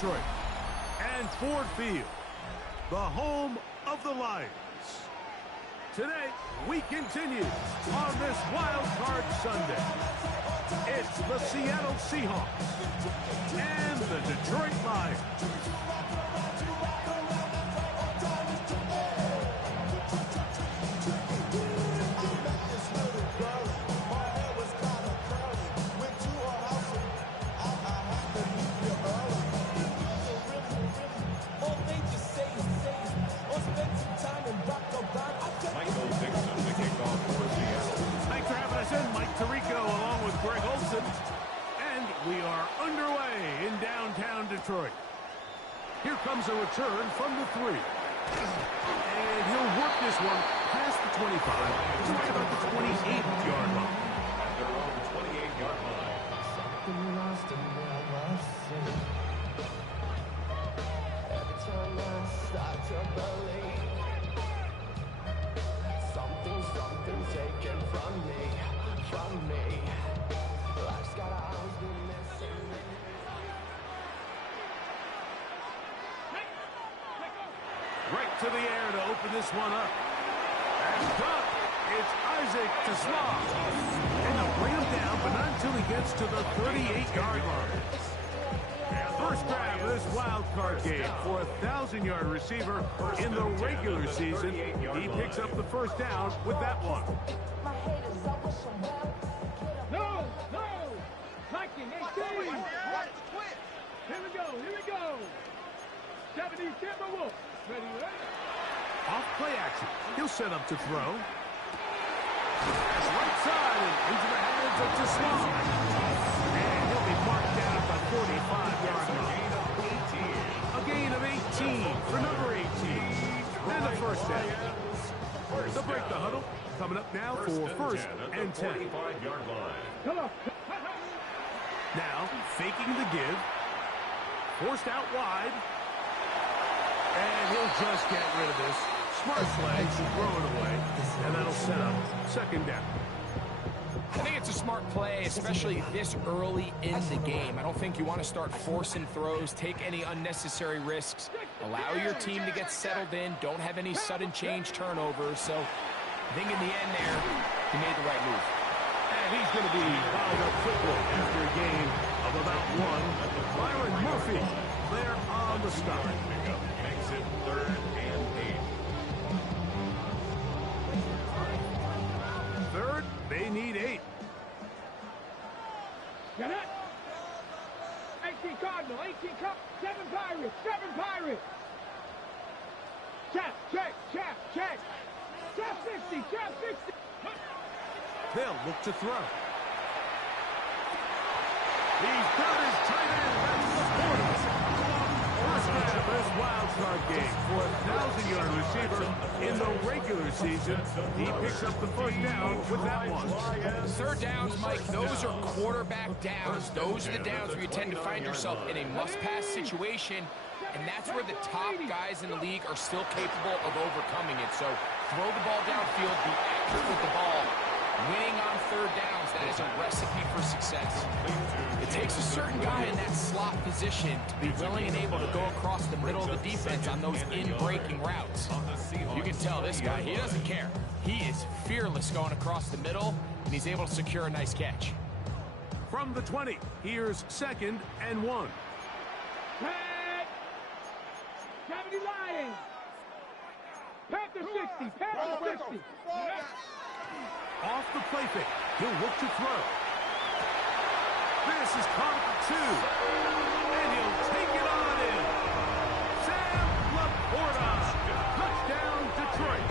Detroit. And Ford Field, the home of the Lions. Today, we continue on this Wild Card Sunday. It's the Seattle Seahawks and the Detroit Lions. We are underway in downtown Detroit. Here comes a return from the 3. And he'll work this one past the 25 to right about the 28-yard line. They're on the 28-yard line. Something lost in where I was. Every time I start to believe something taken from me. Life's gotta always be missing me. Right to the air to open this one up. And caught. It's Isaac to Slav. And they'll bring him down, but not until he gets to the 38-yard line. First grab of this wild card game for a 1,000-yard receiver in the regular season. He picks up the first down with that one. No! Liking 18! Here we go! 70 Timberwolves. Ready? Off play action. He'll set up to throw. That's right side and into the hands of Tasman. And he'll be marked down at the 45-yard line. A gain of 18 for number 18. And the first down. They'll break the huddle. Coming up now for first and 10. Come on. Now, faking the give. Forced out wide. And he'll just get rid of this. Smart legs and throw it away. And that'll set up second down. I think it's a smart play, especially this early in the game. I don't think you want to start forcing throws, take any unnecessary risks, allow your team to get settled in, don't have any sudden change turnovers. So I think in the end there, he made the right move. And he's going to be fouled up quickly after a gain of about 1. Byron Murphy there on the stop. Makes it 3rd and 8. Third, they need 8. Get it? 18 Cardinal, 18 Cup, 7 Pirates. Check. Check 60. They'll look to throw. He's got his tight end. That's the quarter. First grab of this wild card game for a 1,000-yard receiver in the regular season. He picks up the first down with that one. Third downs, Mike, those are quarterback downs. Those are the downs where you tend to find yourself in a must-pass situation, and that's where the top guys in the league are still capable of overcoming it. So throw the ball downfield, be accurate with the ball. Winning on third downs, that is a recipe for success. It takes a certain guy in that slot position to be willing and able to go across the middle of the defense on those in-breaking routes. You can tell this guy, he doesn't care. He is fearless going across the middle, and he's able to secure a nice catch. From the 20, here's second and 1. Pat! 70 Lions! Panther 60! Panther 60! Off the play fake. He'll look to throw. This is caught at the 2. And he'll take it on in. Sam Laporta. Touchdown, Detroit.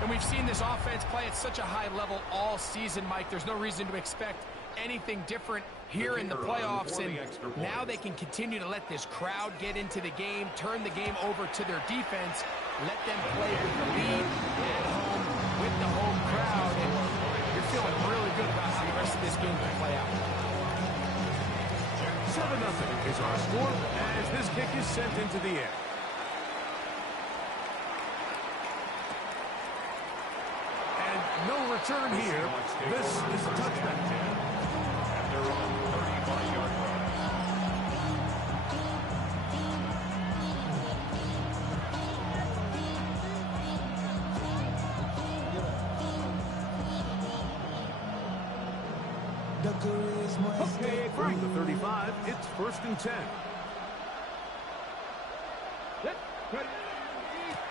And we've seen this offense play at such a high level all season, Mike. There's no reason to expect anything different here in the playoffs. And now they can continue to let this crowd get into the game, turn the game over to their defense, let them play with the lead at home with the home crowd. And you're feeling really good about how the rest of this game can play out. 7-0 is our score as this kick is sent into the air. And no return here. This is a touchdown. And they're on the 35-yard line. Okay, From the 35, it's 1st and 10.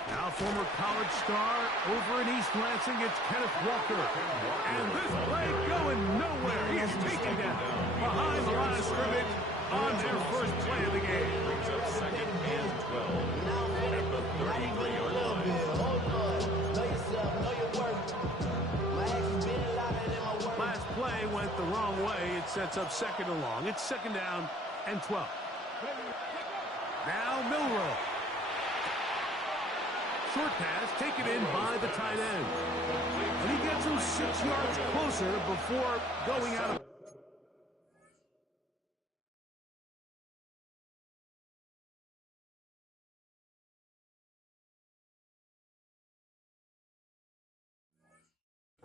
Now former college star over in East Lansing, it's Kenneth Walker. And this play going nowhere. He is taken down behind the line of scrimmage on their first play of the game. Brings up 2nd and 12 at the 33-yard line. Last play went the wrong way. It sets up 2nd and long. It's 2nd down and 12. Now Milroe. Short pass taken in by the tight end. And he gets him 6 yards closer before going out of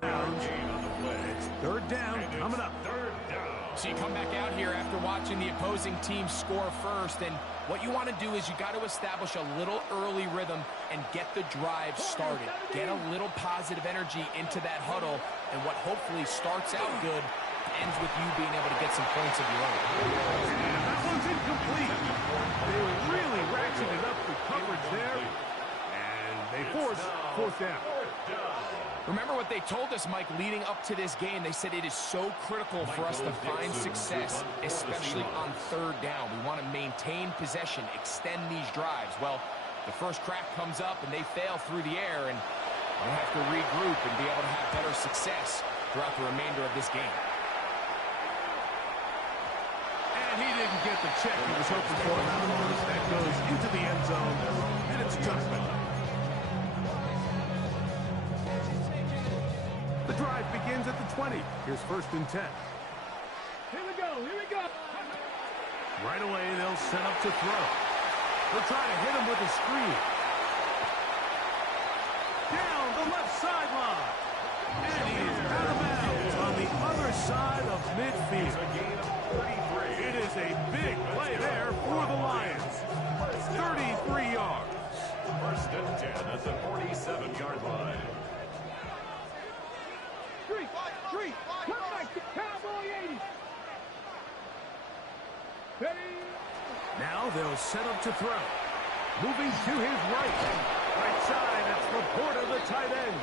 bounds. It's 3rd down coming up. So you come back out here after watching the opposing team score first, and what you want to do is you got to establish a little early rhythm and get the drive started. Get a little positive energy into that huddle, and what hopefully starts out good ends with you being able to get some points of your own. And that one's incomplete. They really ratcheted up the coverage there, and they force 4th down. Remember what they told us, Mike, leading up to this game. They said it is so critical for us to find success, especially on 3rd down. We want to maintain possession, extend these drives. Well, the first crack comes up, and they fail through the air, and they'll have to regroup and be able to have better success throughout the remainder of this game. And he didn't get the check he was hoping for. That goes into the end zone, and it's judgment. The drive begins at the 20. Here's 1st and 10. Here we go, here we go. Right away, they'll set up to throw. They'll try to hit him with a screen. Down the left sideline. And he is out of bounds on the other side of midfield. It is a big play there for the Lions. 33 yards. 1st and 10 at the 47-yard line. Three, come back to Cowboy 80. Ready? Now they'll set up to throw. Moving to his right. Right side, it's Laporta, the tight end.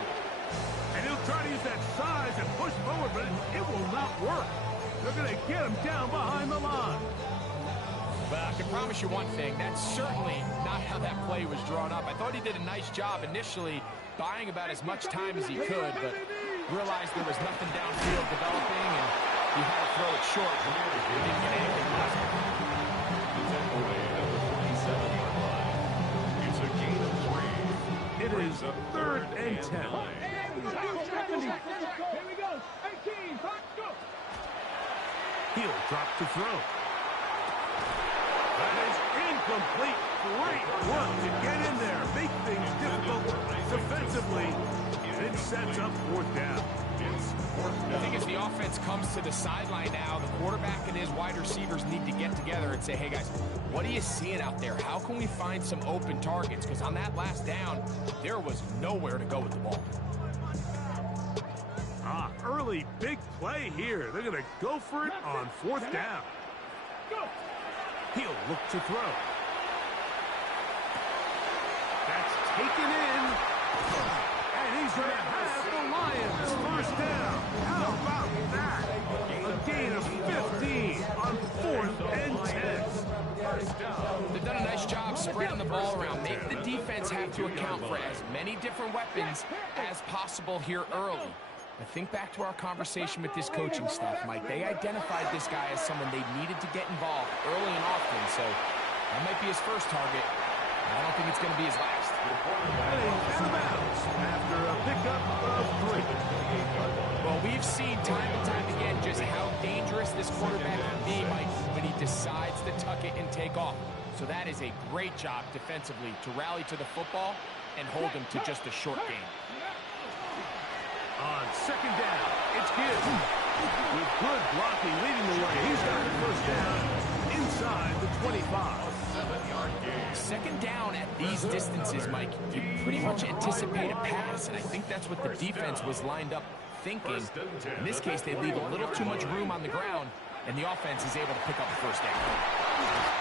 And he'll try to use that size and push forward, but it will not work. They're going to get him down behind the line. But I can promise you one thing, that's certainly not how that play was drawn up. I thought he did a nice job initially buying about as much time as he could, but realized there was nothing downfield developing, and he had to throw it short. He didn't get anything left. It's a gain of 3. It is 3rd and 10. Here we go. 18, go. He'll drop to throw. That is incomplete. Great work to get in there. Make things difficult defensively. It sets up 4th down. I think as the offense comes to the sideline now, the quarterback and his wide receivers need to get together and say, hey, guys, what are you seeing out there? How can we find some open targets? Because on that last down, there was nowhere to go with the ball. Early big play here. They're going to go for it on 4th down. Go. He'll look to throw. That's taken in. And he's going to have the Lions 1st down. How about that? A gain of 15 on 4th and 10. They've done a nice job spreading the ball around. Make the defense have to account for as many different weapons as possible here early. I think back to our conversation with this coaching staff, Mike. They identified this guy as someone they needed to get involved early and often, so that might be his first target. I don't think it's going to be his last. And he's out of bounds after a pickup of 3. Well, we've seen time and time again just how dangerous this quarterback can be, Mike, when he decides to tuck it and take off. So that is a great job defensively to rally to the football and hold him to just a short game. On 2nd down, it's Gibbs. With good blocking leading the way, he's got the 1st down inside the 25. 7-yard gain. 2nd down at these distances, Mike, you pretty much anticipate a pass, and I think that's what the defense was lined up thinking. In this case, they leave a little too much room on the ground, and the offense is able to pick up a first down.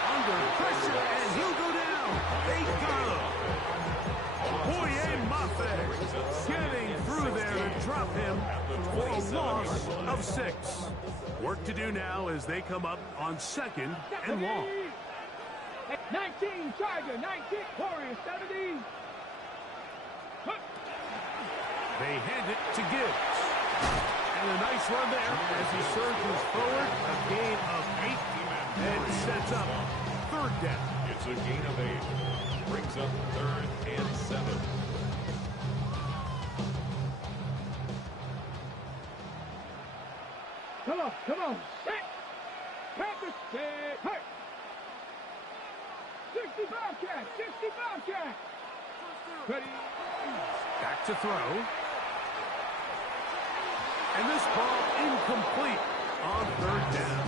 Under pressure, and he'll go down. They got him. Boye Mafe getting through there to drop him for a loss of 6. Work to do now as they come up on 2nd and long. 19, Charger, 19, Warriors, 70. They hand it to Gibbs. And a nice run there as he surges forward. A gain of 8 and sets up 3rd down. It's a gain of 8. Brings up 3rd and 7. Come on, set. Practice, set, hurt. 60 Bobcat, 60 Bobcat. Ready. Back to throw. And this ball incomplete on 3rd down.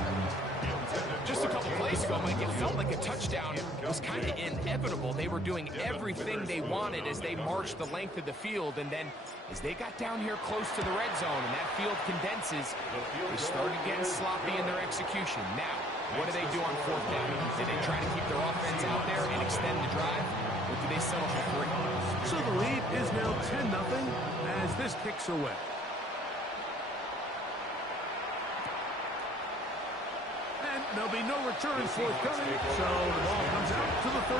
Just a couple plays ago, Mike, it felt like a touchdown was kind of inevitable. They were doing everything they wanted as they marched the length of the field, and then as they got down here close to the red zone and that field condenses, they started getting sloppy in their execution. Now, what do they do on 4th down? Do they try to keep their offense out there and extend the drive, or do they settle for 3? So the lead is now 10-0 as this kicks away. And there'll be no return forthcoming, so the ball comes out to the 35.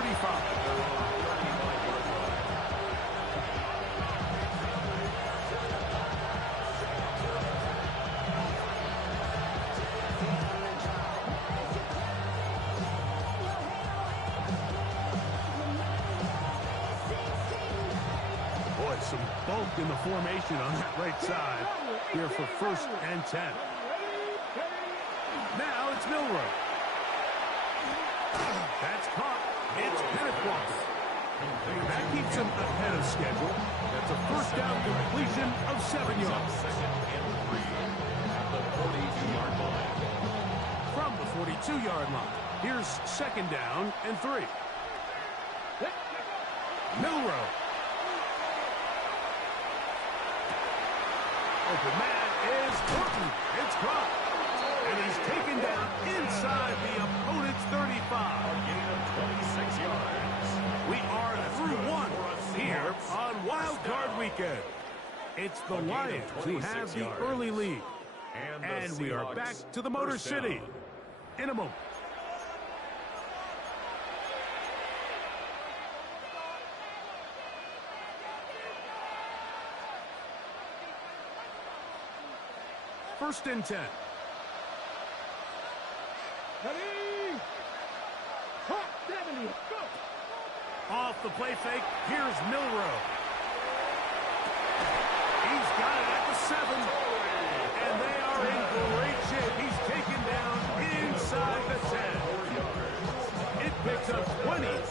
Boy, some bulk in the formation on that right side here for 1st and 10. Now it's Milrow. That's caught. It's Kenneth Walker. That keeps him ahead of schedule. That's a 1st down completion of 7 yards. 2nd and 3 at the 42-yard line. From the 42-yard line, here's 2nd down and 3. Milrow. Open man is Horton. It's caught. And he's taken down inside the opponent's 35. A gain of 26 yards. We are through 1 here on Wild Card Weekend. It's the Lions who have the early lead. And we are back to the Motor City in a moment. First and 10. Ready. Hot 70. Go. Off the play fake, here's Milrow. He's got it at the 7. And they are in great shape. He's taken down inside the 10. It picks up 25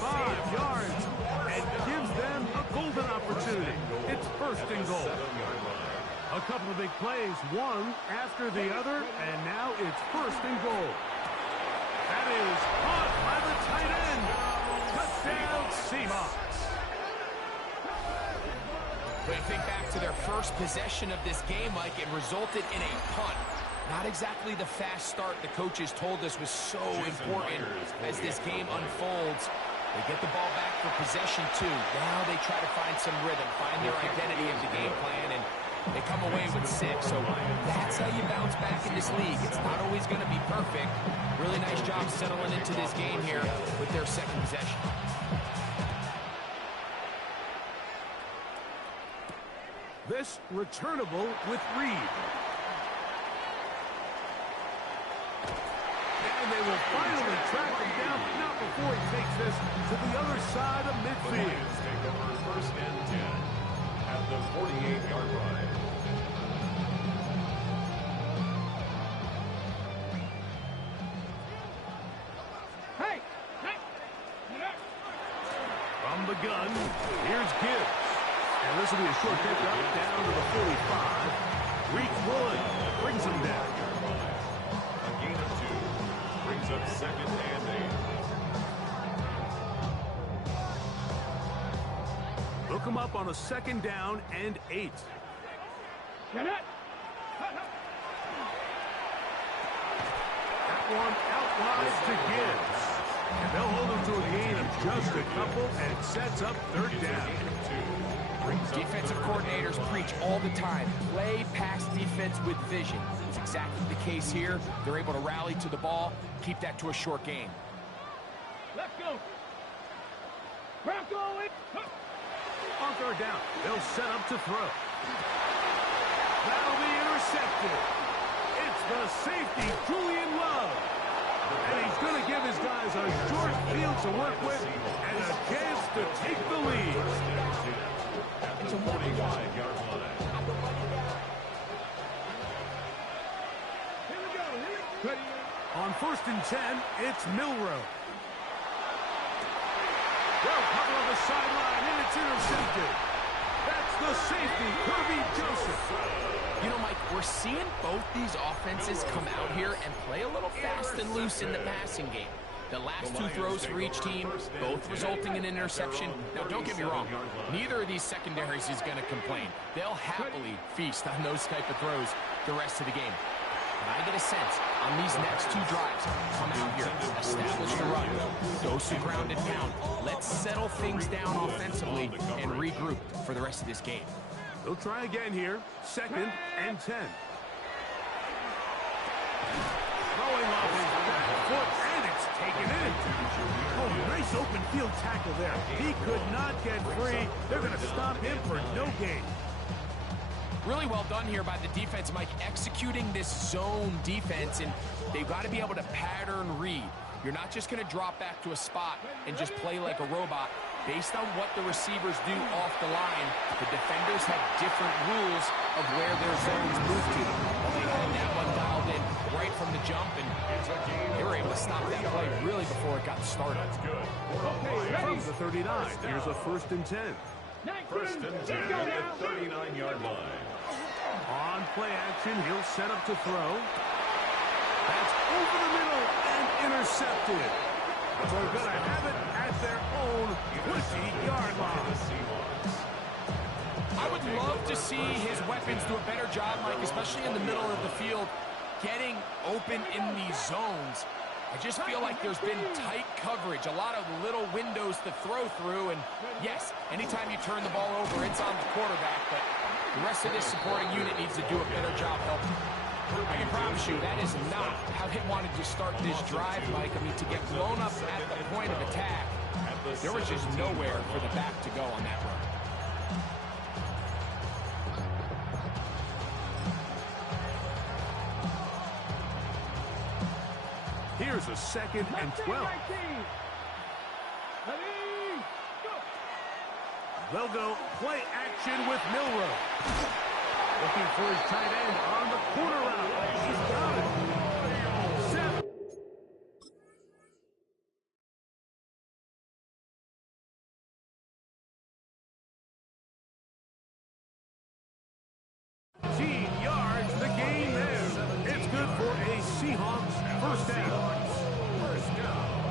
yards and gives them a golden opportunity. It's 1st and goal. A couple of big plays, one after the other, and now it's 1st and goal. That is caught by the tight end. Touchdown, Seahawks. But think back to their first possession of this game, Mike, it resulted in a punt. Not exactly the fast start the coaches told us was so important as this game unfolds. They get the ball back for possession 2. Now they try to find some rhythm, find their identity of the game plan, and they come away with 6. So that's how you bounce back in this league. It's not always going to be perfect. Really nice job settling into this game here with their 2nd possession. This returnable with Reed. And they will finally track him down, not before he takes this to the other side of midfield. Lions take over 1st and 10 at the 48-yard line. Hey. From the gun, here's Gibbs. And this will be a short pickup down to the 45. Reach one, brings him down. A gain of 2 brings up 2nd and 8. Look him up on a 2nd down and 8. Get it. one out wide to Gibbs. And they'll hold him to a gain of just a couple, and it sets up third down. Defensive coordinators preach all the time, play pass defense with vision. It's exactly the case here. They're able to rally to the ball, keep that to a short game. Let's go. Bronco it. On third down, they'll set up to throw. That'll be intercepted. It's the safety, Julian Love. And he's going to give his guys a short field to work with and a chance to take the lead. At the 45-yard line. Here we go. On 1st and 10, it's Milroe. They'll cover on the sideline, and it's intercepted. That's the safety, Kirby Joseph. You know, Mike, we're seeing both these offenses come out here and play a little fast and loose in the passing game. The last two throws for each team, both resulting in an interception. Now, don't get me wrong, neither of these secondaries is going to complain. They'll happily feast on those type of throws the rest of the game. And I get a sense on these next two drives, come out here, establish the run, go some ground and pound. Let's settle things down offensively and regroup for the rest of this game. They'll try again here, 2nd and 10. Throwing off his back foot, and it's taken in. Oh, nice open field tackle there. He could not get free. They're going to stop him for no gain. Really well done here by the defense, Mike, executing this zone defense, and they've got to be able to pattern read. You're not just going to drop back to a spot and just play like a robot. Based on what the receivers do off the line, the defenders have different rules of where their zones move to. Well, they had that one dialed in right from the jump, and they were able to stop that play really before it got started. From the 39, here's a 1st and 10. 1st and 10 at the 39-yard line. On play action, he'll set up to throw. That's over the middle and intercepted. They're going to have it at their own 20-yard line. I would love to see his weapons do a better job, Mike, especially in the middle of the field, getting open in these zones. I just feel like there's been tight coverage, a lot of little windows to throw through, and yes, anytime you turn the ball over, it's on the quarterback, but the rest of this supporting unit needs to do a better job helping. I can promise you that is not how they wanted to start this drive, Mike. I mean, to get blown up at the point of attack, there was just nowhere for the back to go on that run. Here's a 2nd and 12. They'll go play action with Milroe. Looking for his tight end on the corner route. He's got it. 7. Yards, the gain there. It's good for a Seahawks 1st down.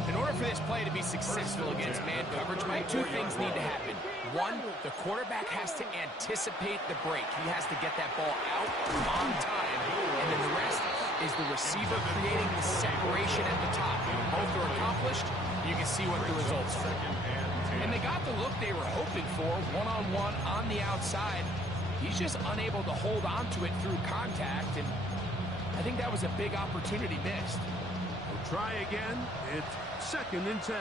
In order for this play to be successful against man coverage, Mike, two things need to happen. One, the quarterback has to anticipate the break. He has to get that ball out on time. And then the rest is the receiver creating the separation at the top. When both are accomplished, you can see what the results are. And they got the look they were hoping for, one-on-one on the outside. He's just unable to hold on to it through contact, and I think that was a big opportunity missed. We'll try again. It's 2nd and 10.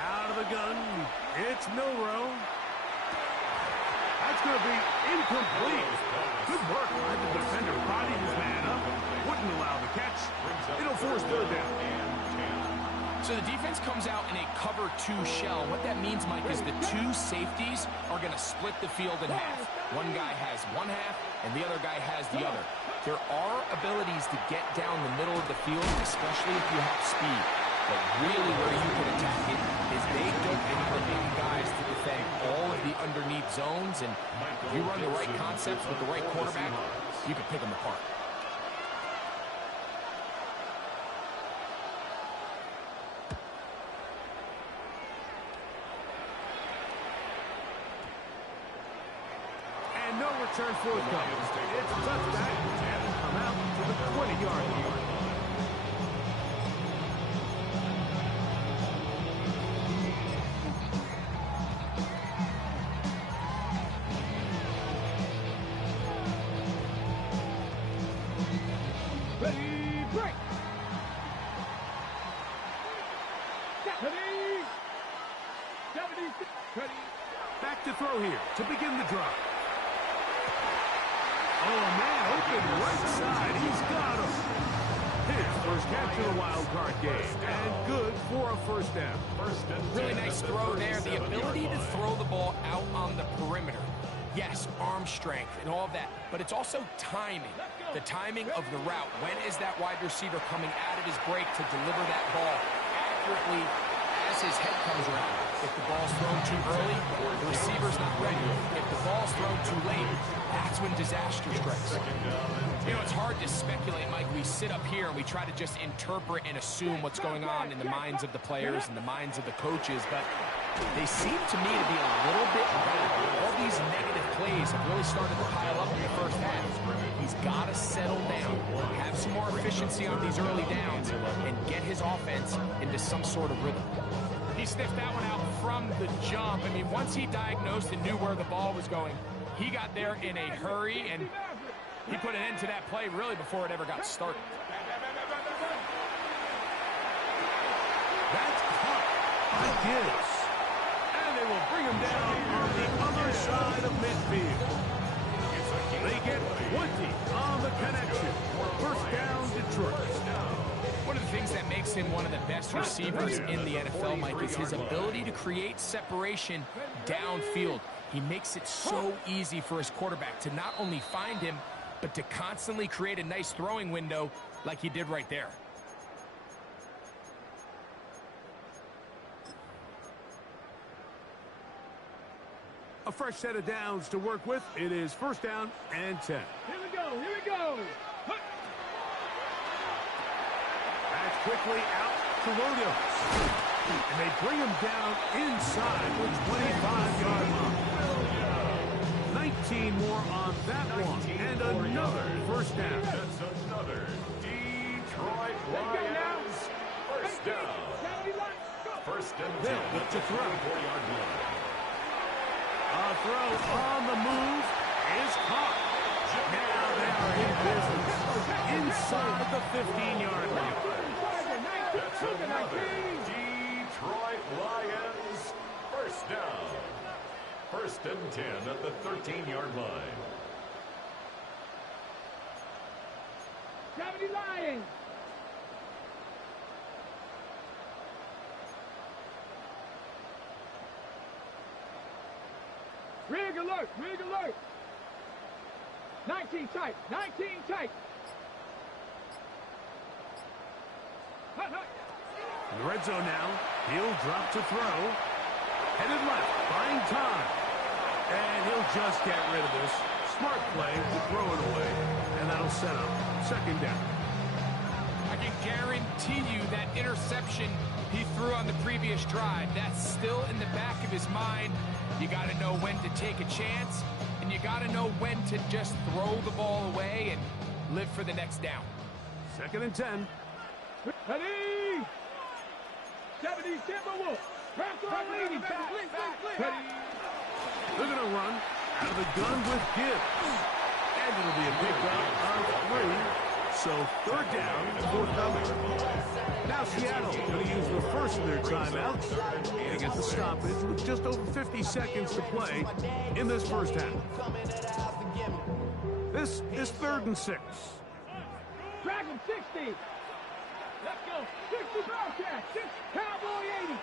Out of the gun, it's Milroe. That's going to be incomplete. Good work by the defender, riding his man up. Wouldn't allow the catch. It'll force 3rd down. So the defense comes out in a cover 2 shell. What that means, Mike, is the two safeties are going to split the field in half. One guy has one half, and the other guy has the other. There are abilities to get down the middle of the field, especially if you have speed. But really where you can attack it is they don't have any guys to defend all of the underneath zones, and if you run the right concepts with the right quarterback, you can pick them apart. And no return forthcoming. It's a touchback. Come out. the 20-yard line. Ready, break. Ready. 76. Ready. Back to throw here to begin the drive. Oh, man, open right side. He's got him. His first catch of the wild card game. And good for a first down. Really nice throw there. The ability to throw the ball out on the perimeter. Yes, arm strength and all of that, but it's also timing. The timing of the route. When is that wide receiver coming out of his break to deliver that ball accurately as his head comes around? If the ball's thrown too early, the receiver's not ready. If the ball's thrown too late, that's when disaster strikes. You know, it's hard to speculate, Mike. We sit up here and we try to just interpret and assume what's going on in the minds of the players and the minds of the coaches, but they seem to me to be a little bit better. All these negative plays have really started to pile up in the first half. He's got to settle down, have some more efficiency on these early downs, and get his offense into some sort of rhythm. He sniffed that one out from the jump. I mean, once he diagnosed and knew where the ball was going, he got there in a hurry, and he put an end to that play really before it ever got started. That's caught by Gibbs. And they will bring him down on the other side of midfield. They get 20 on the connection. First down, Detroit. One of the things that makes him one of the best receivers in the NFL, Mike, is his ability to create separation downfield. He makes it so easy for his quarterback to not only find him, but to constantly create a nice throwing window like he did right there. A fresh set of downs to work with. It is first down and 10. Here we go. Here we go. Back quickly out to Williams. And they bring him down inside the 25-yard line. 19 more on that one. And another first down. That's another Detroit Lions first down. First and 10 They'll look to throw. 24-yard line. A throw on the move is caught. Now they are in business inside the 15-yard line. That's another Detroit Lions first down. First and 10 at the 13-yard line. 70 Lions. Rig alert, rig alert. 19 tight, 19 tight. Hut, hut. In the red zone now, he'll drop to throw. Headed left, buying time. And he'll just get rid of this. Smart play to throw it away. And that'll set up second down. I can guarantee you that interception he threw on the previous drive, that's still in the back of his mind. You got to know when to take a chance, and you got to know when to just throw the ball away and live for the next down. Second and 10. Ready. 70 Timberwolves. Ready. They're going to run out of the gun with Gibbs. And it'll be a pickup of 3. So third down, forthcoming. Now Seattle going to use the first of their timeouts to get the stoppage with just over 50 seconds to play in this first half. This is 3rd and 6. Dragon 60. Let's go. 60 Bobcat. 6 Cowboy 80.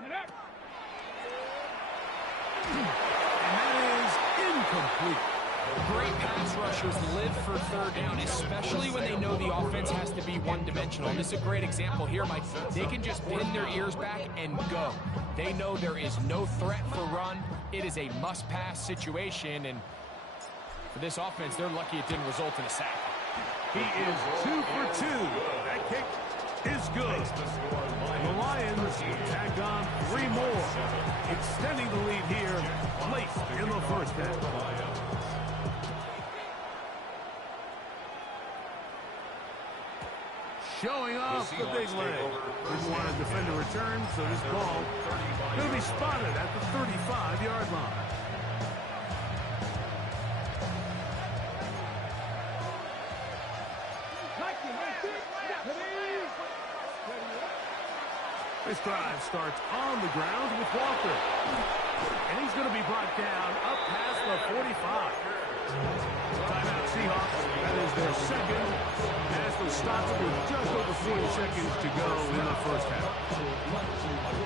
Get up. And that is incomplete. Great pass rushers live for third down, especially when they know the offense has to be one-dimensional. And this is a great example here, Mike. They can just pin their ears back and go. They know there is no threat for run. It is a must-pass situation, and for this offense, they're lucky it didn't result in a sack. He is 2 for 2. That kick is good. The Lions tack on 3 more, extending the lead here late in the first half. Showing off the big leg. Didn't want to defend a return, so this ball going to be spotted at the 35-yard line. This drive starts on the ground with Walker. And he's going to be brought down up past the 45. Timeout Seahawks. That is their second. As they stop it with just over 40 seconds to go in the first half.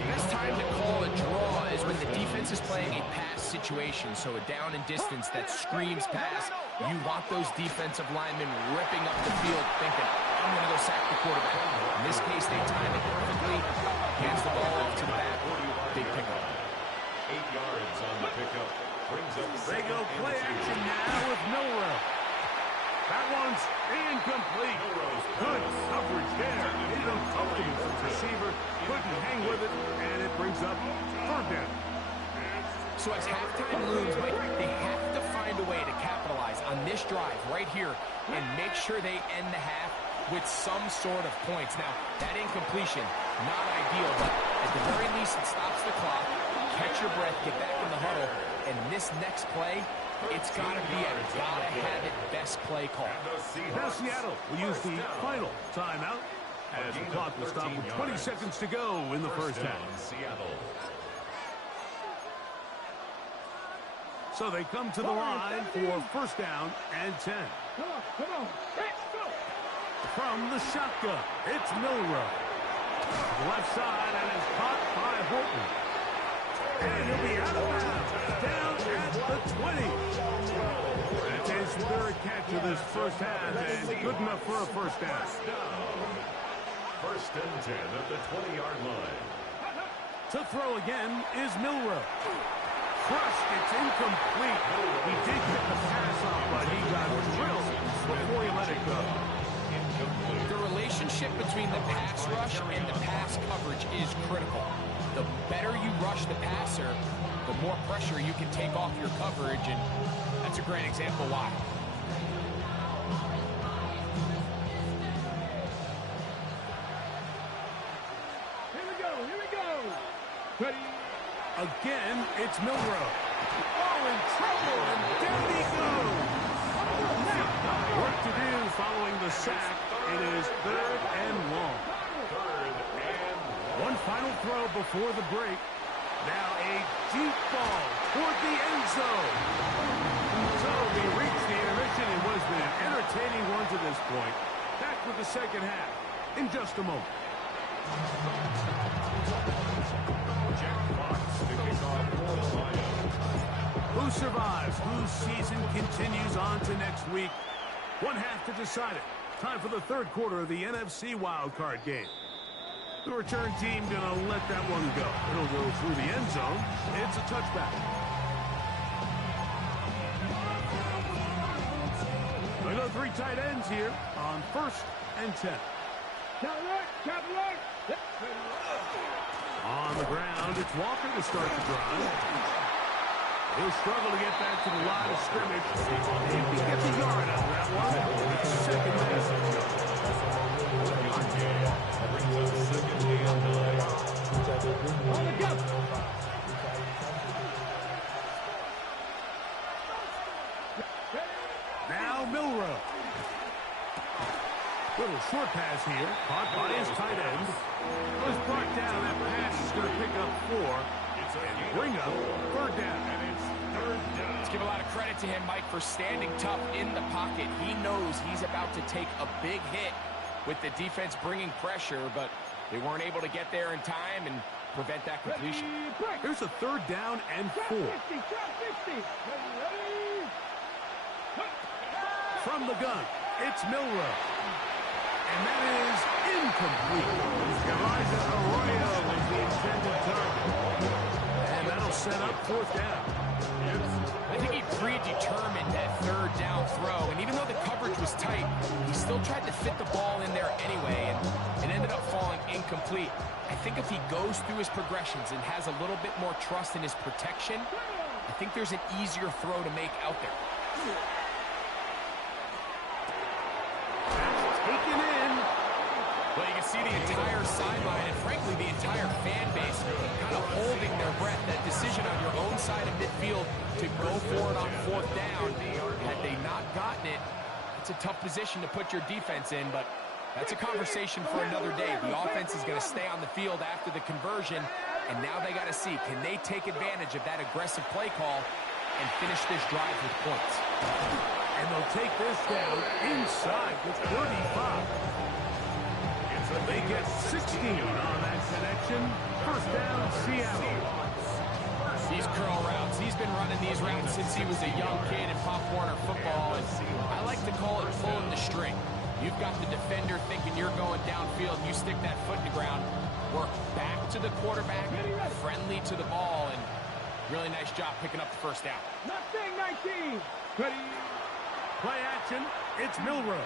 Best time to call a draw is when the defense is playing a pass situation, so a down and distance that screams pass. You want those defensive linemen ripping up the field thinking, I'm going to go sack the quarterback. In this case, they time it perfectly. Hands the ball off to the back. Big pickup. 8 yards on the pickup. Brings up they go play action now with Milrow. That one's incomplete. Good coverage there. It's uncomfortable for the receiver. Couldn't hang with it, and it brings up 3rd down. So as halftime looms, Mike, they have to find a way to capitalize on this drive right here and make sure they end the half with some sort of points. Now, that incompletion, not ideal, but at the very least, it stops the clock. Catch your breath, get back in the huddle, and this next play, it's got to be a gotta-have-it best play call. Now Seattle will use the final timeout as the clock will stop with 20 seconds to go in the first half. So they come to the line for 1st down and 10. Come on, let's go. From the shotgun, it's Milrow. Left side, and is caught by Horton. And he'll be out of bounds, down at the 20. That's his 3rd catch of this first half, and good enough for a 1st down. 1st and 10 at the 20-yard line. To throw again is Milrow. Crushed, it's incomplete. He did get the pass off, but he got drilled before he let it go. The relationship between the pass rush and the pass coverage is critical. The better you rush the passer, the more pressure you can take off your coverage, and that's a great example why. Here we go. Ready? Again, it's Milrow. Oh, in trouble, and down he goes. Work to do following the sack. It is 3rd and long. One final throw before the break. Now a deep ball toward the end zone. So we reached the intermission. It was an entertaining one to this point. Back with the second half in just a moment. Who survives? Whose season continues on to next week? One half to decide it. Time for the 3rd quarter of the NFC wildcard game. The return team going to let that one go. It'll go through the end zone. It's a touchback. We go 3 tight ends here on 1st and 10. On the ground, it's Walker to start the drive. He'll struggle to get back to the line of scrimmage. If he gets a yard out of that one, it's 2nd down. On the go. Now Milrow. Little short pass here, caught by his tight end. Was brought down. That pass is going to pick up 4 and bring up 3rd down. Let's give a lot of credit to him, Mike, for standing tough in the pocket. He knows he's about to take a big hit with the defense bringing pressure, but they weren't able to get there in time and prevent that completion. Here's a 3rd down and 4. From the gun, it's Milrow. And that is incomplete. Elijah Arroyo is the intended target. And that'll set up 4th down. I think he predetermined that 3rd down throw, and even though the coverage was tight, he still tried to fit the ball in there anyway, and it ended up falling incomplete. I think if he goes through his progressions and has a little bit more trust in his protection, I think there's an easier throw to make out there. That's taken in. Well, you can see the entire sideline and, frankly, the entire fan base kind of holding their breath. That decision on your own side of midfield to go for it on 4th down, had they not gotten it, it's a tough position to put your defense in, but that's a conversation for another day. The offense is going to stay on the field after the conversion, and now they got to see, can they take advantage of that aggressive play call and finish this drive with points? And they'll take this down inside the 35. They get 16 on that connection. 1st down, Seattle. These curl routes, he's been running these routes since he was a young kid in Pop Warner football, and I like to call it pulling the string. You've got the defender thinking you're going downfield, you stick that foot in the ground, work back to the quarterback, friendly to the ball, and really nice job picking up the 1st down. Nothing, 19. Ready. Play action, it's Milrow.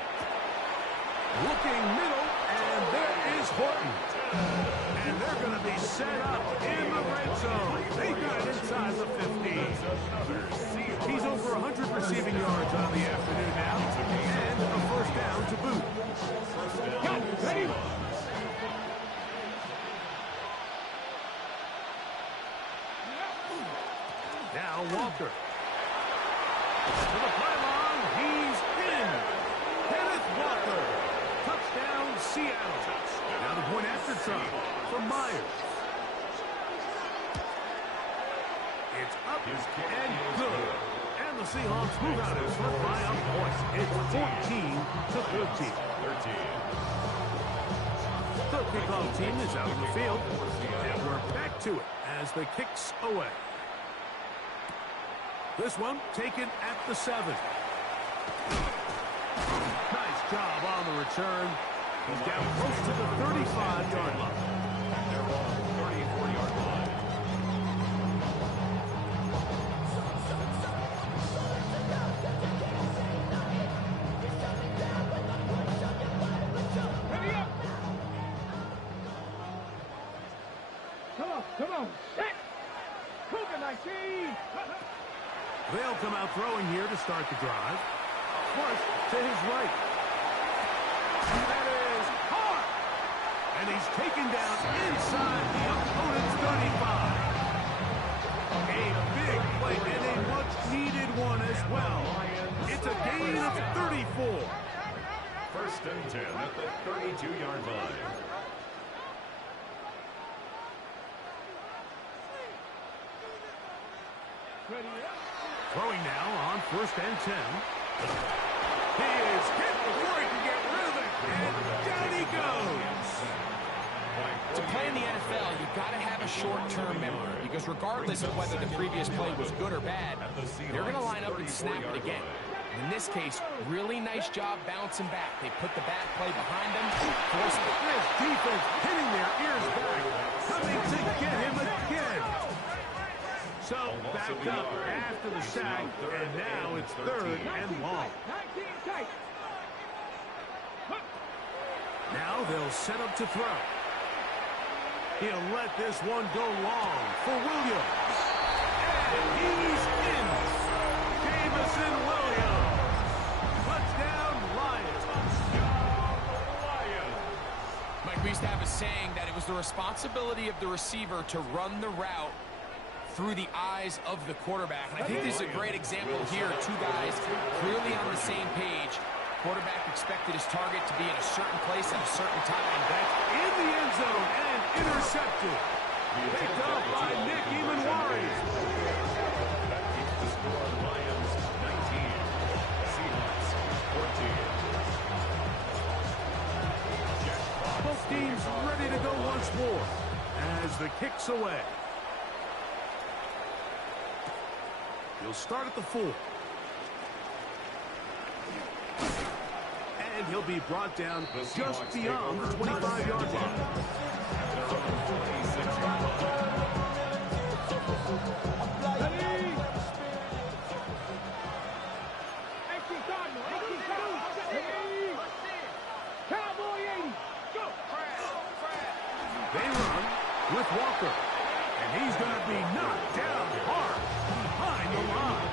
Looking middle, and there is Horton. And they're going to be set up in the red zone. They got it inside the 15. He's over 100 receiving yards on the afternoon now, and a 1st down to boot. Go, ready. Now Walker. To the pylon, he's in. Kenneth Walker. Touchdown, Seattle. Now the point after try from Myers. It's up and good. And the Seahawks move out in front by a point. It's 14-13. The kickoff team is out in the field. And we're back to it as the kick's away. This one taken at the 7. Nice job on the return. He's down close to the 35-yard line. They're on the 34-yard line. Ready up. Come on. Set. Cougar 19. They'll come out throwing here to start the drive. First to his right. That is hard. And he's taken down inside the opponent's 35. A big play and a much-needed one as well. It's a gain of 34. 1st and 10 at the 32-yard line. Ready up. Throwing now on 1st and 10. He is hit before he can get rid of it. And down he goes. To play in the NFL, you've got to have a short-term memory, because regardless of whether the previous play was good or bad, they're going to line up and snap it again. In this case, really nice job bouncing back. They put the bad play behind them, forced it. This defense hitting their ears back, coming to get him again. So backed up after the sack, and now it's 3rd and long. 19 tight. Now they'll set up to throw. He'll let this one go long for Williams. And he's in. Jamison Williams. Touchdown, Lions. Mike, we used to have a saying that it was the responsibility of the receiver to run the route through the eyes of the quarterback. And I think this is a great example here. 2 guys clearly on the same page. Quarterback expected his target to be in a certain place at a certain time. That's in the end zone and intercepted. Picked up by Nick Emanwari. That keeps the score. Lions 19. Seahawks 14. Both teams ready to go once more as the kick's away. He'll start at the 4. And he'll be brought down just beyond the 25-yard line. Empty with Walker. And he's going to be knocked down hard behind the line.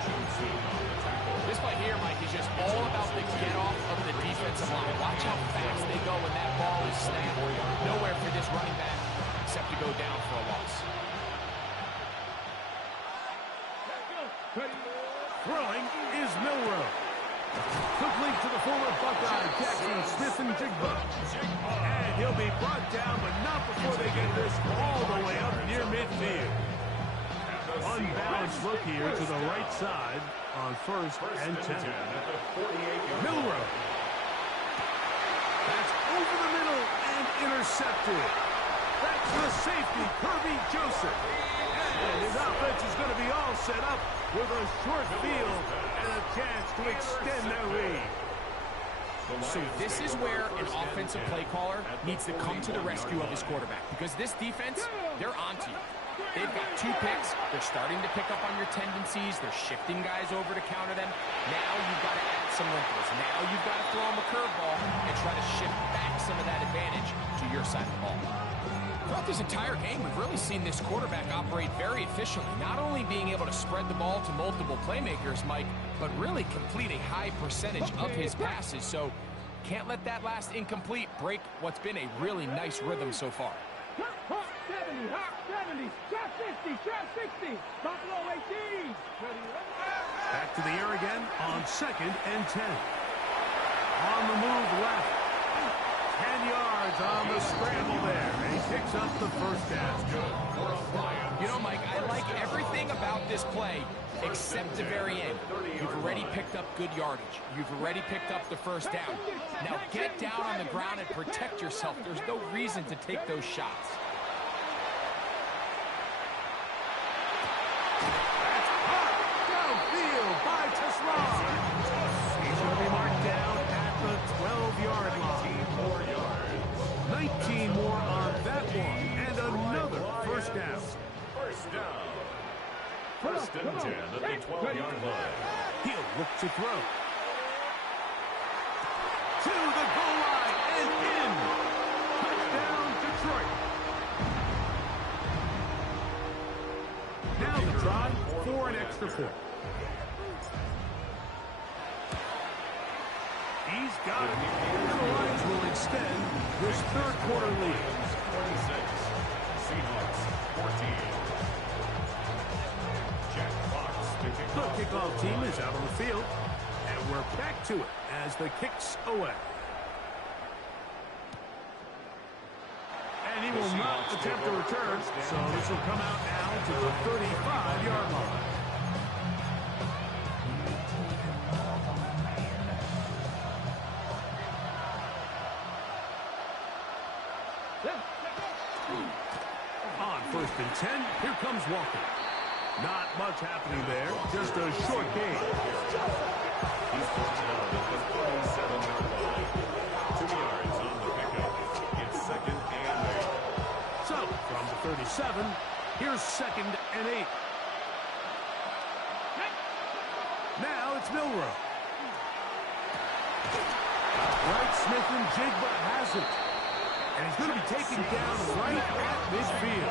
This play here, Mike, is just all about the get-off of the defensive line. Watch how fast they go when that ball is snapped. Nowhere for this running back except to go down for a loss. Throwing is Milroe. Complete to the former Buckeye, Jackson Smith-Njigba. And he'll be brought down, but not before they get this all the way up near midfield. Unbalanced look here to the right side on 1st and 10. Milroe. That's over the middle and intercepted. That's the safety, Kirby Joseph. And his offense is going to be all set up with a short field and a chance to extend their lead. So this is where an offensive play caller needs to come to the rescue of his quarterback, because this defense, they're onto you. They've got 2 picks. They're starting to pick up on your tendencies. They're shifting guys over to counter them. Now you've got to add some wrinkles. Now you've got to throw them a curveball and try to shift back some of that advantage to your side of the ball. Throughout this entire game, we've really seen this quarterback operate very efficiently, not only being able to spread the ball to multiple playmakers, Mike, but really complete a high percentage of his passes. So can't let that last incomplete break what's been a really nice rhythm so far. Hot 70, hot 70, shot 50, shot 60, Buffalo 18. Back to the air again on 2nd and 10. On the move left. 10 yards on the scramble there. And he picks up the first down. You know, Mike, I like everything about this play except the very end. You've already picked up good yardage. You've already picked up the first down. Now get down on the ground and protect yourself. There's no reason to take those shots. That's hot downfield by Tesron. He's going to be marked down at the 12-yard line. 19 more on that one, and another first down. First and 10 at the 12-yard line. He'll look to throw. To the goal line and in. Touchdown, Detroit. Now the try for an extra point. He's got it. And the Lions will extend this third-quarter lead. 26. Seahawks 14. Jack Fox to kick The off. kickoff team is out on the field, and we're back to it as the kick's away. And he will not attempt a return, so this will come out now to the 35-yard line. On 1st and 10, here comes Walker. Not much happening there, just a short gain. He's brought down at the 47-yard line. 2 yards on the pickup. It's 2nd and 8. So, from the 37, here's 2nd and 8. Now it's Milroe. Right, Smith-Njigba has it. And he's going to be taken down right at midfield.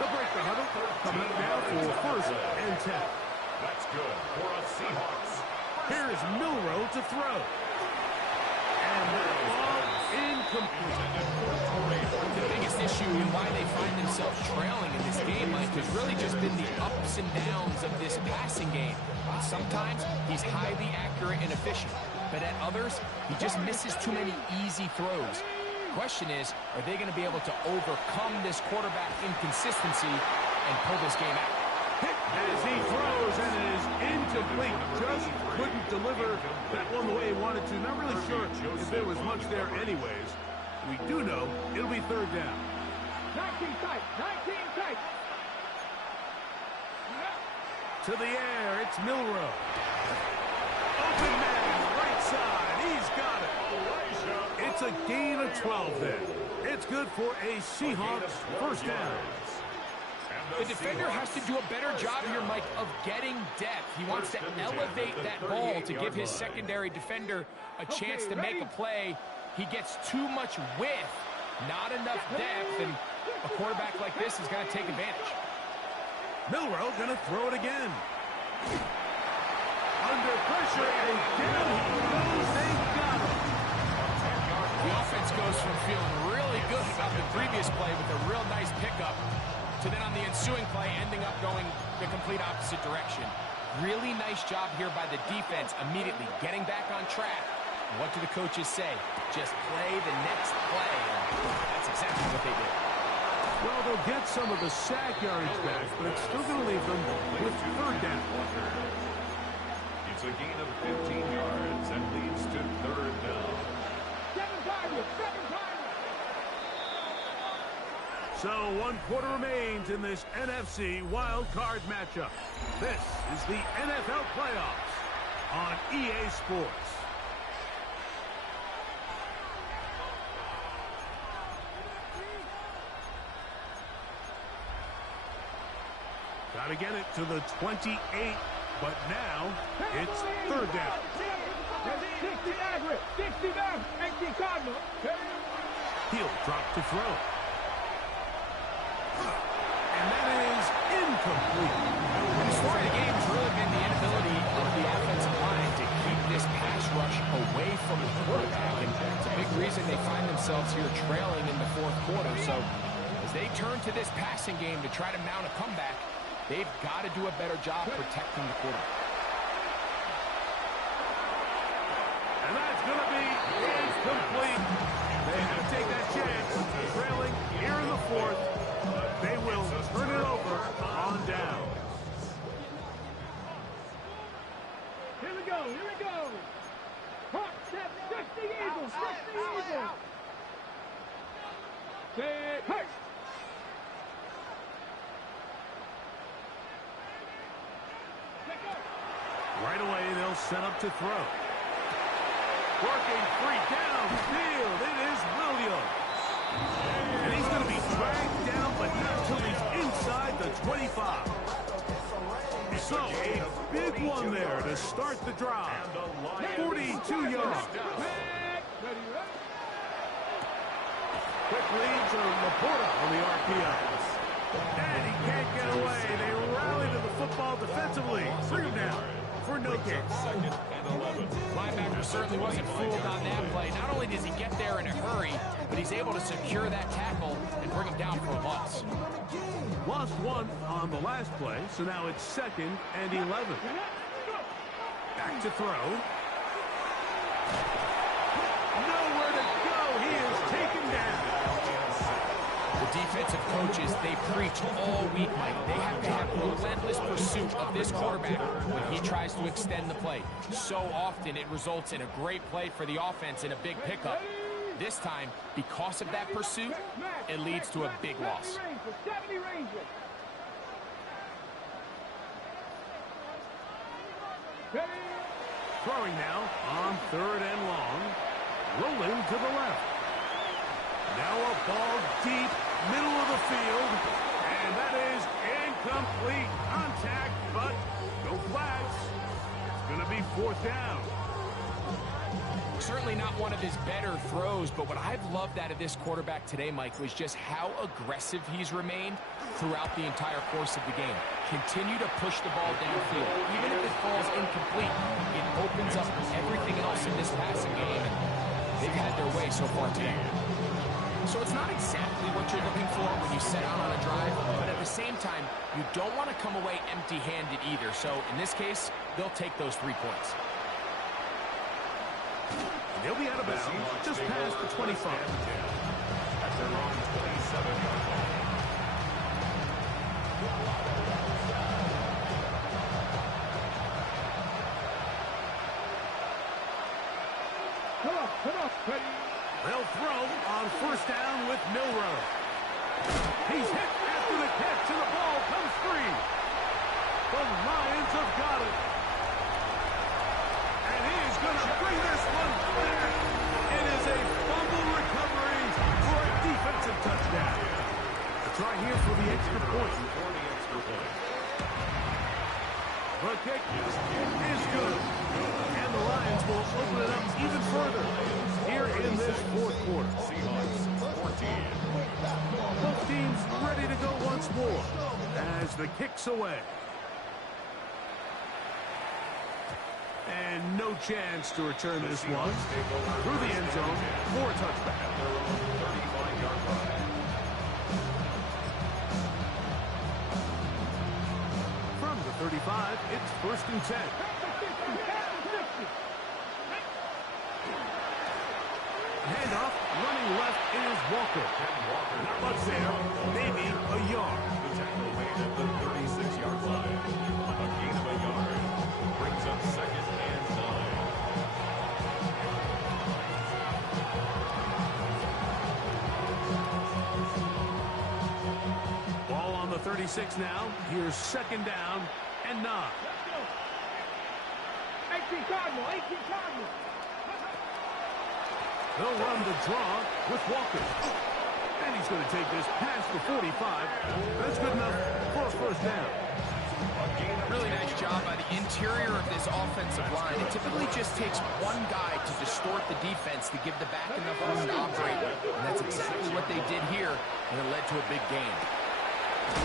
They'll break the huddle. Coming up now for 1st and 10. That's good for us Seahawks. Here is Milroe to throw. And that ball incomplete. The biggest issue and why they find themselves trailing in this game, Mike, has really just been the ups and downs of this passing game. Sometimes he's highly accurate and efficient, but at others, he just misses too many easy throws. The question is, are they going to be able to overcome this quarterback inconsistency and pull this game out? As he throws, and it is incomplete. Just couldn't deliver that one the way he wanted to. Not really sure if there was much there anyways. We do know it'll be 3rd down. 19 tight, 19 tight. To the air, it's Milroe. Open man, right side, he's got it. It's a gain of 12 there. It's good for a Seahawks first down. The defender has to do a better job here, Mike, of getting depth. He wants to elevate that ball to give his secondary defender a chance to make a play. He gets too much width, not enough depth, and A quarterback like this is going to take advantage. Milroe going to throw it again. Under pressure, and down he goes. They got him. The offense goes from feeling really good about the previous play with a real nice pickup to then on the ensuing play ending up going the complete opposite direction. Really nice job here by the defense, immediately getting back on track. What do the coaches say? Just play the next play. And that's exactly what they did. Well, they'll get some of the sack yardage back, but it's still going to leave them with third down. It's a gain of 15 yards and leads to third down. So 1 quarter remains in this NFC wild card matchup. This is the NFL playoffs on EA Sports. Got to get it to the 28, but now it's third down. 60 Maverick, 60 Maverick, 80 Cardinal. He'll drop to throw. And that is incomplete. The story of the game has really been the inability of the offensive line to keep this pass rush away from the quarterback. And it's a big reason they find themselves here trailing in the fourth quarter. So as they turn to this passing game to try to mount a comeback, they've got to do a better job protecting the quarterback. And that's going to be incomplete. They have to take that chance. Trailing here in the fourth. They will turn it over on down. Here we go, here we go. Hot step, 60 Eagles, 60 Eagles. Hey! Right away, they'll set up to throw. Working free downfield. It is Williams. And he's going to be dragged down, but not until he's inside the 25. So, a big one there to start the drive. 42 yards. Quick lead to Laporta on the RPO. And he can't get away. They rally to the football defensively. Bring him down for no gain. Second and 11. Linebacker certainly wasn't fooled on that play. Not only does he get there in a hurry, but he's able to secure that tackle and bring him down for a loss. Lost one on the last play, so now it's second and 11. Back to throw. Nowhere to go. He is taken down. The defensive coaches, they preach all week, Mike. They have to have relentless pursuit of this quarterback when he tries to extend the play. So often it results in a great play for the offense and a big pickup. This time, because of that pursuit, it leads to a big loss. 70 Rangers. Throwing now on third and long. Rolling to the left. Now a ball deep, middle of the field. And that is incomplete. Contact, but no flags. It's going to be fourth down. Certainly not one of his better throws, but what I've loved out of this quarterback today, Mike, was just how aggressive he's remained throughout the entire course of the game. Continue to push the ball downfield. Even if it falls incomplete, it opens up everything else in this passing game, and they've had their way so far today. So it's not exactly what you're looking for when you set out on a drive, but at the same time, you don't want to come away empty-handed either. So in this case, they'll take those 3 points. They'll be out of bounds just past the 25. At their own 27-yard line. Come on, ready. They'll throw on first down with Milroe. He's hit after the catch, and the ball comes free. The Lions have got it. And he's going to bring this one back. It is a fumble recovery for a defensive touchdown. A try here for the extra point. The kick is good. And the Lions will open it up even further here in this fourth quarter. Seahawks 14. Both teams ready to go once more as the kick's away. And no chance to return this one. Through the end zone for a touchback. At their own 35-yard line. From the 35, it's 1st and 10. Handoff, running left is Walker. Not much there, maybe a yard. The tackle made at the 36-yard line. A gain of a yard. Brings up 2nd and 9. Ball on the 36 now. Here's 2nd down and 9. 18 Cardinal, 18 Cardinal. They'll run the draw with Walker. And he's going to take this past the 45. That's good enough for a 1st down. Really nice job by the interior of this offensive line. It typically just takes one guy to distort the defense to give the back enough room to operate. And that's exactly what they did here, and it led to a big gain.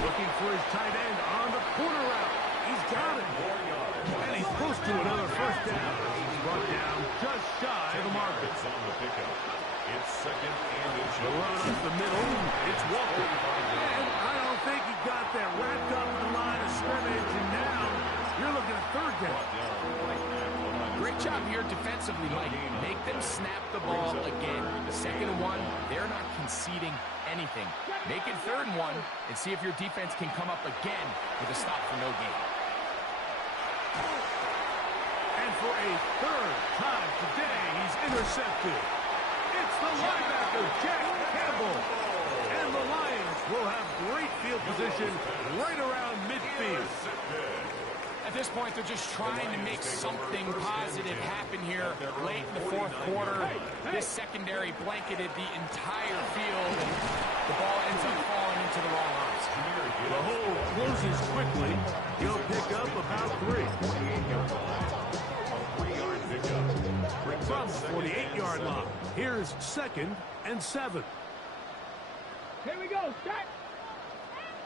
Looking for his tight end on the corner route. He's got it. And he's close to another 1st down. He's brought down just shy of the marker. It's on the pickup. It's 2nd and The inches. run up the middle. It's Walker. And I don't think he got that wrapped up in the line of scrimmage. And now you're looking at 3rd down. Great job here defensively, Mike. Make them snap the ball again. 2nd and 1, they're not conceding anything. Make it 3rd and 1 and see if your defense can come up again with a stop for no gain. And for a 3rd time today, he's intercepted. It's the linebacker, Jack Campbell. And the Lions will have great field position right around midfield. At this point, they're just trying to make something positive happen here late in the 4th quarter. This secondary blanketed the entire field, and the ball ends up falling into the wrong arms. The hole closes quickly. He'll pick up about 3. From the 48-yard line, here's 2nd and 7. Here we go, set.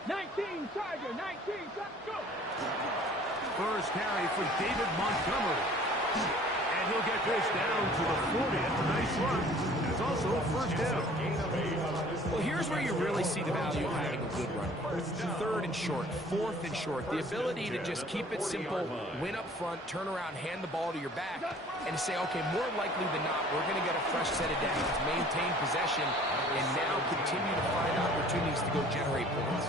19 Charger, 19 Charger, go. First carry for David Montgomery. And he'll get this down to the 40. It's a nice run. And it's also a 1st down. Well, here's where you really see the value of having a good run. 3rd and short, 4th and short. The ability to just keep it simple, win up front, turn around, hand the ball to your back, and to say, okay, more likely than not, we're going to get a fresh set of downs, maintain possession, and now continue to find opportunities to go generate points.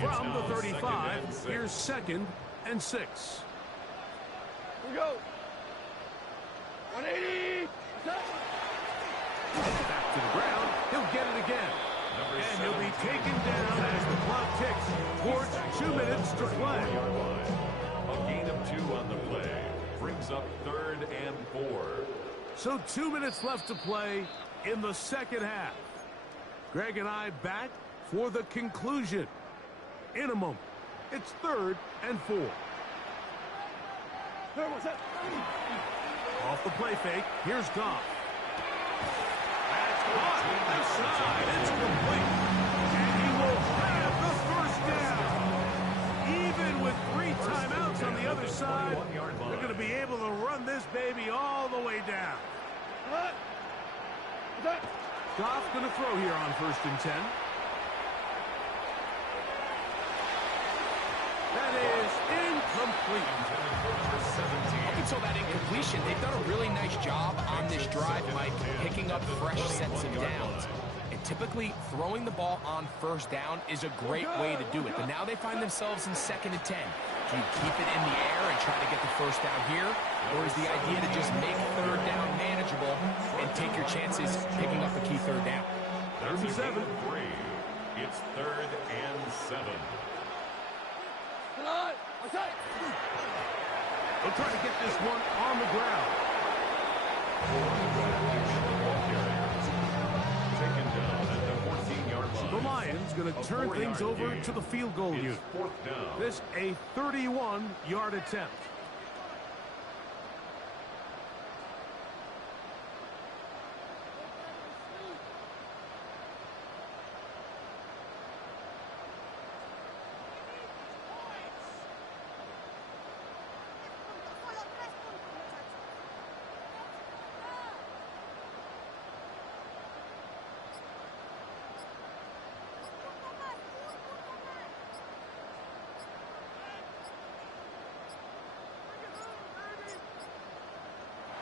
From the 35, here's 2nd and 6. Here we go. 180. Back to the ground. He'll get it again. And he'll be taken down as the clock ticks towards 2 minutes to play. A gain of 2 on the play. Brings up 3rd and 4. So 2 minutes left to play in the 2nd half. Greg and I back for the conclusion. In a moment, it's 3rd and 4. Off the play fake, here's Goff. That's caught. Left side, it's complete. And he will have the 1st down. Even with 3 timeouts on the other side, they're going to be able to run this baby all the way down. Goff going to throw here on 1st and 10. That is incomplete. Up until that incompletion, they've done a really nice job on this drive, Mike, picking up fresh sets of downs. And typically, throwing the ball on 1st down is a great way to do it. But now they find themselves in 2nd and 10. Do you keep it in the air and try to get the 1st down here? Or is the idea to just make 3rd down manageable and take your chances picking up a key 3rd down? 37. It's 3rd and 7. They'll try to get this one on the ground. Taken down at the 14-yard line. The Lions going to turn things over to the field goal unit. 4th down. This a 31-yard attempt.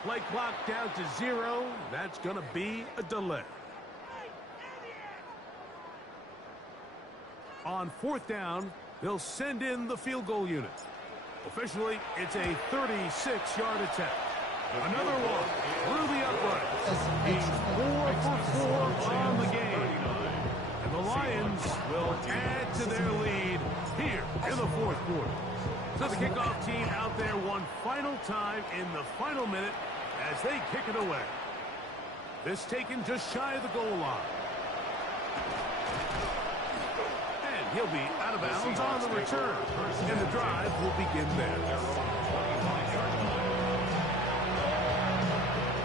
Play clock down to 0. That's going to be a delay. On 4th down, they'll send in the field goal unit. Officially, it's a 36-yard attempt. Another one through the uprights. He's 4 for 4 on the game. And the Lions will add to their lead here in the 4th quarter. So the kickoff team out there one final time in the final minute as they kick it away. This taken just shy of the goal line. And he'll be out of bounds on the return. And the drive will begin there.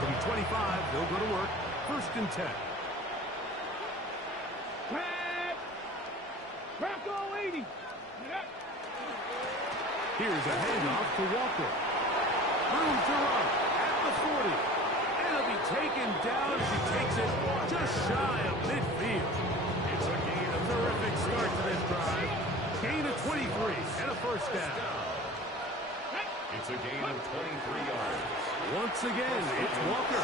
From 25, they'll go to work. 1st and 10. Bracco 80. Here's a handoff to Walker. Room to run at the 40. And he'll be taken down as he takes it just shy of midfield. It's a gain. A terrific start to this drive. Gain of 23 and a 1st down. It's a gain of 23 yards. Once again, it's Walker.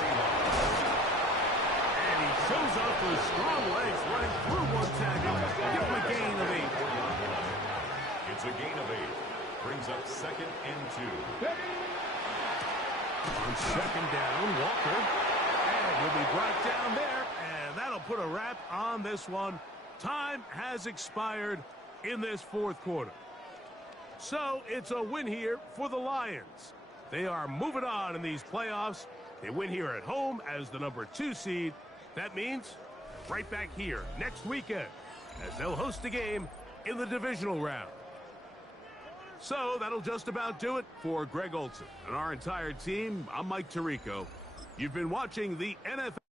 And he shows off those strong legs running through one tackle. Give him a gain of 8. It's a gain of 8. Brings up 2nd and 2. On 2nd down, Walker. And he'll be brought down there. And that'll put a wrap on this one. Time has expired in this 4th quarter. So it's a win here for the Lions. They are moving on in these playoffs. They win here at home as the number 2 seed. That means right back here next weekend as they'll host a game in the divisional round. So that'll just about do it for Greg Olson and our entire team. I'm Mike Tirico. You've been watching the NFL.